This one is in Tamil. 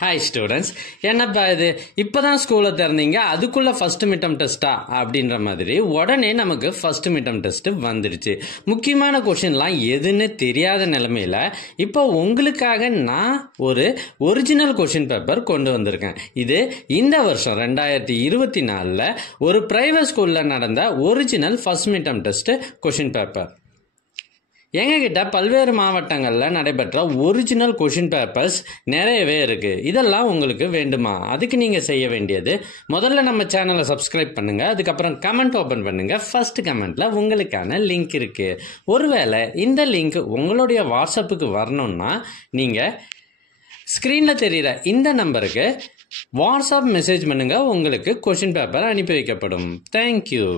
ஹாய் ஸ்டூடெண்ட்ஸ், என்னப்பா இது இப்போதான் ஸ்கூலை திறந்தீங்க, அதுக்குள்ள ஃபர்ஸ்ட் மிட்டம் டெஸ்டா அப்படின்ற மாதிரி உடனே நமக்கு ஃபர்ஸ்ட் மிட்டம் டெஸ்ட் வந்துடுச்சு. முக்கியமான கொஷின்லாம் எதுன்னு தெரியாத நிலைமையில இப்போ உங்களுக்காக நான் ஒரு ஒரிஜினல் கொஷின் பேப்பர் கொண்டு வந்திருக்கேன். இது இந்த வருஷம் 2024 ஒரு பிரைவேட் ஸ்கூலில் நடந்த original first midterm test question paper. எங்ககிட்ட பல்வேறு மாவட்டங்களில் நடைபெற்ற ஒரிஜினல் கொஷின் பேப்பர்ஸ் நிறையவே இருக்குது. இதெல்லாம் உங்களுக்கு வேண்டுமா? அதுக்கு நீங்கள் செய்ய வேண்டியது, முதல்ல நம்ம சேனலை சப்ஸ்கிரைப் பண்ணுங்கள், அதுக்கப்புறம் கமெண்ட் ஓப்பன் பண்ணுங்கள். ஃபர்ஸ்ட் கமெண்ட்டில் உங்களுக்கான லிங்க் இருக்குது. ஒருவேளை இந்த லிங்க் உங்களுடைய வாட்ஸ்அப்புக்கு வரணும்னா நீங்கள் ஸ்க்ரீனில் தெரிகிற இந்த நம்பருக்கு வாட்ஸ்அப் மெசேஜ் பண்ணுங்கள், உங்களுக்கு கொஷின் பேப்பர் அனுப்பி வைக்கப்படும். தேங்க்யூ.